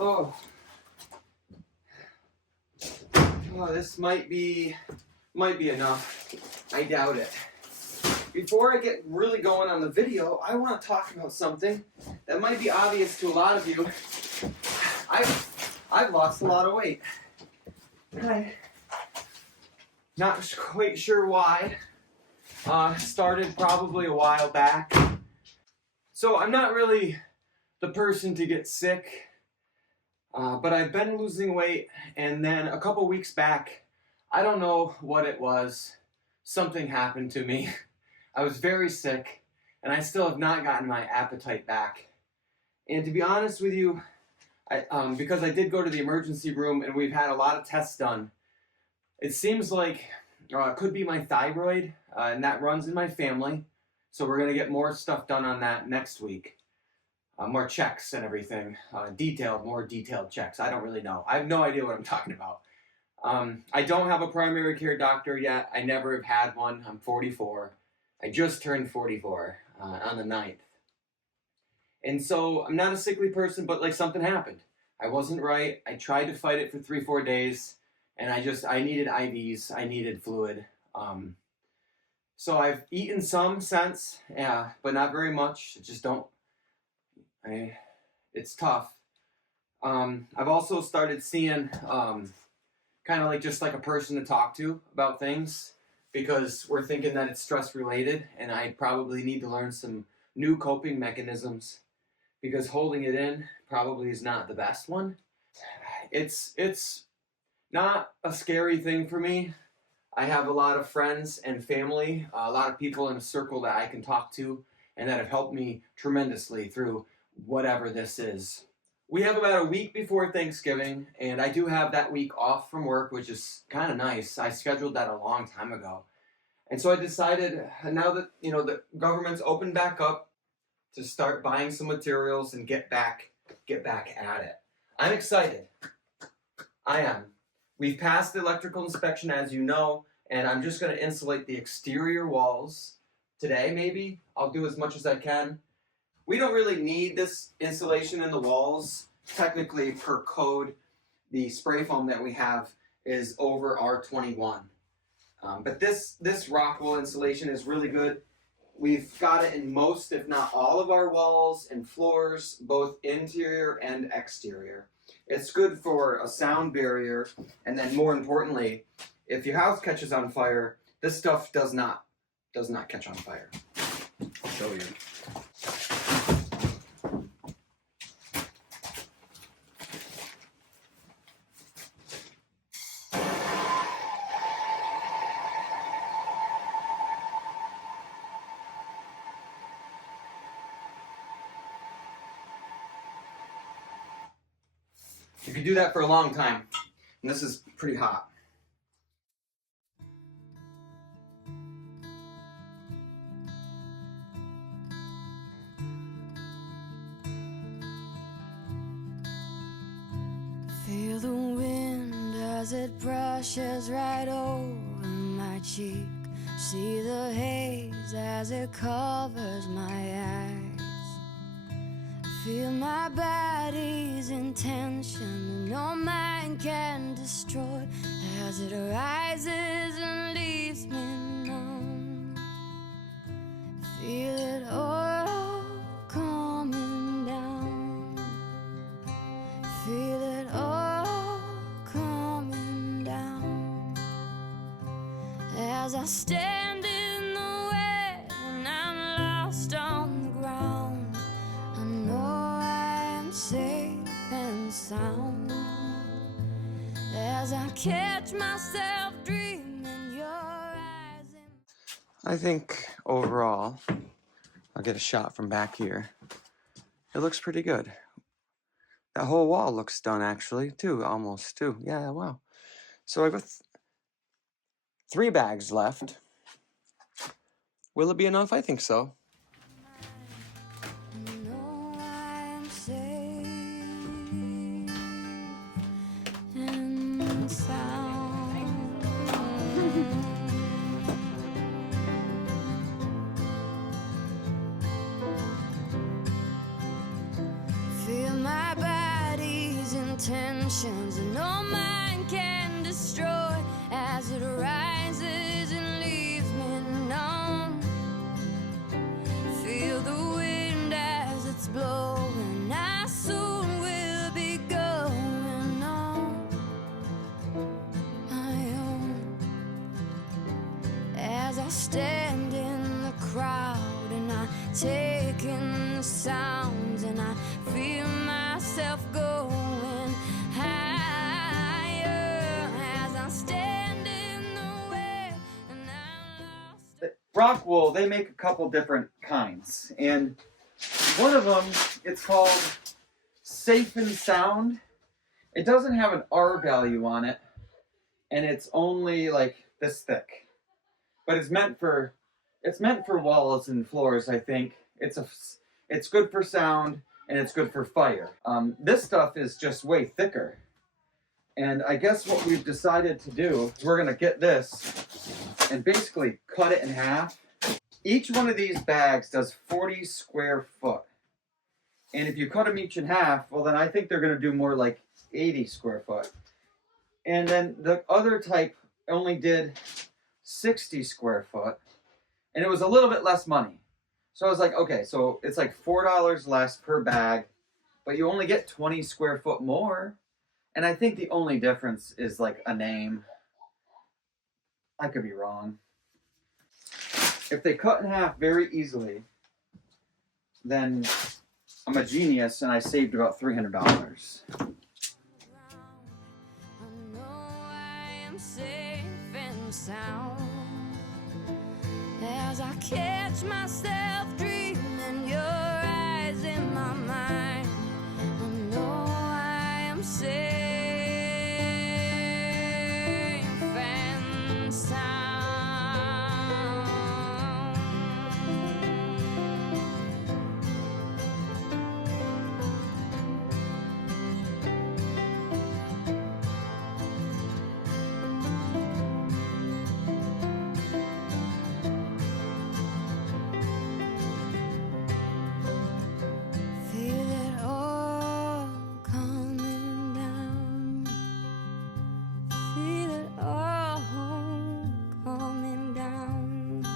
Oh. Oh, this might be enough. I doubt it. Before I get really going on the video, I want to talk about something that might be obvious to a lot of you. I've lost a lot of weight. I'm not quite sure why. Started probably a while back. So I'm not really the person to get sick, but I've been losing weight, and then a couple weeks back, I don't know what it was, something happened to me. I was very sick, and I still have not gotten my appetite back. And to be honest with you, because I did go to the emergency room and we've had a lot of tests done, it seems like it could be my thyroid, and that runs in my family. So we're going to get more stuff done on that next week. More checks and everything. More detailed checks. I don't really know. I have no idea what I'm talking about. I don't have a primary care doctor yet. I never have had one. I'm 44. I just turned 44 on the 9th. And so I'm not a sickly person, but like something happened. I wasn't right. I tried to fight it for 3-4 days, and I needed IVs. I needed fluid. So I've eaten some since, but not very much. It's tough. I've also started seeing kind of like just like a person to talk to about things, because we're thinking that it's stress related, and I probably need to learn some new coping mechanisms, because holding it in probably is not the best one. It's not a scary thing for me. I have a lot of friends and family, a lot of people in a circle that I can talk to and that have helped me tremendously through whatever this is. We have about a week before Thanksgiving, and I do have that week off from work, which is kind of nice. I scheduled that a long time ago. And so I decided, now that the government's opened back up, to start buying some materials and get back at it. I'm excited. I am. We've passed the electrical inspection, as you know, and I'm just going to insulate the exterior walls today, maybe. I'll do as much as I can. We don't really need this insulation in the walls. Technically, per code, the spray foam that we have is over R21. But this Rockwell insulation is really good. We've got it in most, if not all, of our walls and floors, both interior and exterior. It's good for a sound barrier, and then more importantly, if your house catches on fire, this stuff does not catch on fire. I'll show you. You can do that for a long time, and this is pretty hot. Feel the wind as it brushes right over my cheek. See the haze as it covers my eyes. Feel my body's intention, no mind can destroy, as it rises and leaves me numb. Feel it all coming down. Feel it all coming down. As I stand in the wet and I'm lost on the ground, I know I am safe and sound. As I catch myself dreaming your eyes I think overall, I'll get a shot from back here. It looks pretty good. That whole wall looks done actually, too, almost, too. Yeah, wow. So I've got 3 bags left. Will it be enough? I think so. Feel my body's dimensions that no mind can destroy as it rises and leaves me numb. Feel the wind as it's blowing. I soon will be going on my own. As I stand in the crowd and I take in the sounds and I feel myself going higher as I stand in the way and I'm lost. Rock wool, they make a couple different kinds, and one of them, it's called Safe and Sound. It doesn't have an R value on it, and it's only like this thick, but it's meant for walls and floors. I think it's good for sound and it's good for fire. This stuff is just way thicker, and I guess what we've decided to do is we're gonna get this and basically cut it in half. Each one of these bags does 40 square foot. And if you cut them each in half, well then I think they're gonna do more like 80 square foot. And then the other type only did 60 square foot. And it was a little bit less money. So I was like, okay, so it's like $4 less per bag, but you only get 20 square foot more. And I think the only difference is like a name. I could be wrong. If they cut in half very easily, then I'm a genius and I saved about $300. I know I am safe and sound as I catch myself dreaming your eyes in my mind. I know I am safe and sound. Feel it all coming down. Feel it all coming down.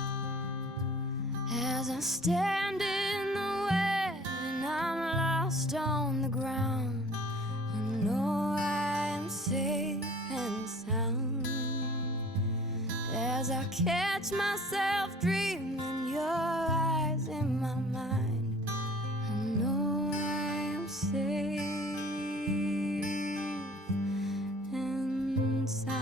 As I stand in the wet and I'm lost on the ground, I know I am safe and sound. As I catch myself dreaming your eyes in my mind, I know I am safe and sound.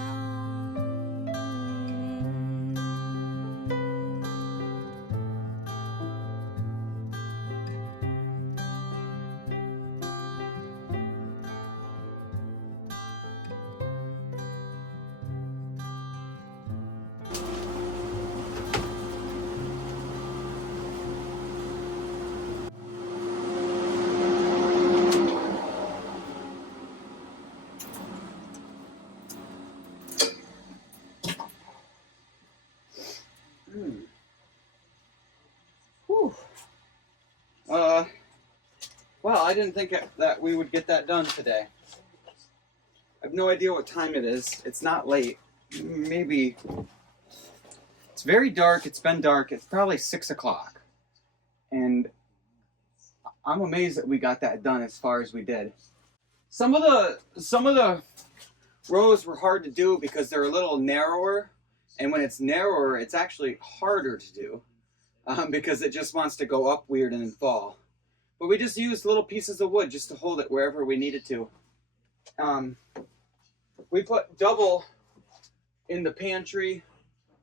Whew. Well, I didn't think that we would get that done today. I have no idea what time it is. It's not late. Maybe. It's very dark. It's been dark. It's probably 6 o'clock. And I'm amazed that we got that done as far as we did. Some of the rows were hard to do because they're a little narrower. And when it's narrower, it's actually harder to do. Because it just wants to go up weird and then fall. But we just used little pieces of wood just to hold it wherever we needed to. We put double in the pantry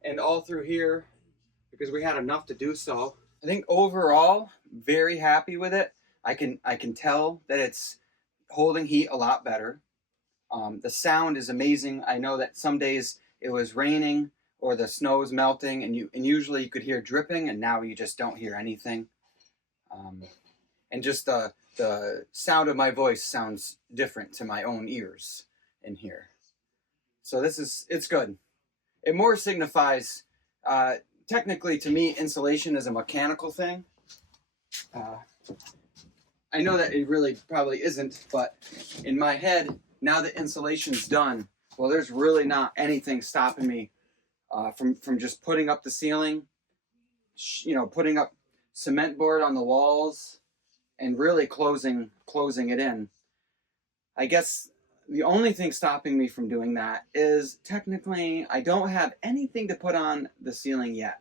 and all through here because we had enough to do so. I think overall, very happy with it. I can tell that it's holding heat a lot better. The sound is amazing. I know that some days it was raining or the snow is melting, and usually you could hear dripping, and now you just don't hear anything. And just the sound of my voice sounds different to my own ears in here. So it's good. It more signifies, technically to me, insulation is a mechanical thing. I know that it really probably isn't, but in my head, now that insulation's done, well, there's really not anything stopping me from just putting up the ceiling, putting up cement board on the walls, and really closing it in. I guess the only thing stopping me from doing that is technically I don't have anything to put on the ceiling yet.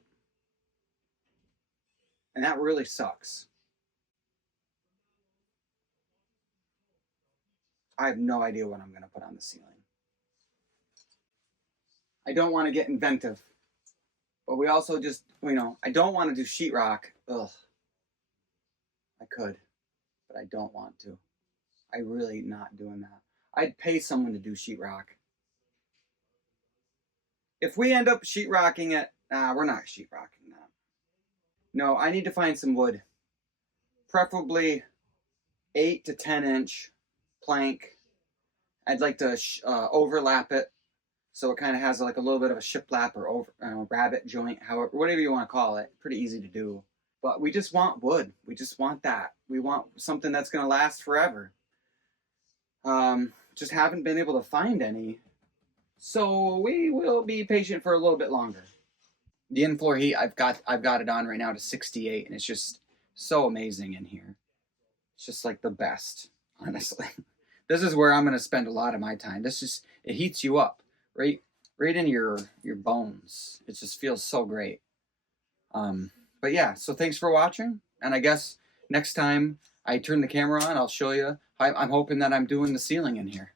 And that really sucks. I have no idea what I'm going to put on the ceiling. I don't want to get inventive. But we also just, I don't want to do sheetrock. Ugh. I could, but I don't want to. I really not doing that. I'd pay someone to do sheetrock. If we end up sheetrocking it, we're not sheetrocking that. No, I need to find some wood. Preferably 8 to 10 inch plank. I'd like to overlap it so it kind of has like a little bit of a shiplap or rabbet joint, however, whatever you want to call it. Pretty easy to do. But we just want wood. We just want that. We want something that's going to last forever. Just haven't been able to find any. So we will be patient for a little bit longer. The in-floor heat, I've got it on right now to 68, and it's just so amazing in here. It's just like the best, honestly. This is where I'm going to spend a lot of my time. It heats you up right in your bones. It just feels so great. But yeah, so thanks for watching, and I guess next time I turn the camera on, I'll show you. I'm hoping that I'm doing the ceiling in here.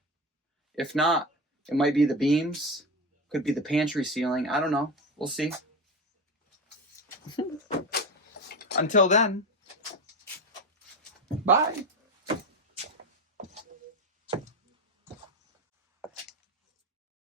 If not, it might be the beams, could be the pantry ceiling. I don't know. We'll see. Until then, bye.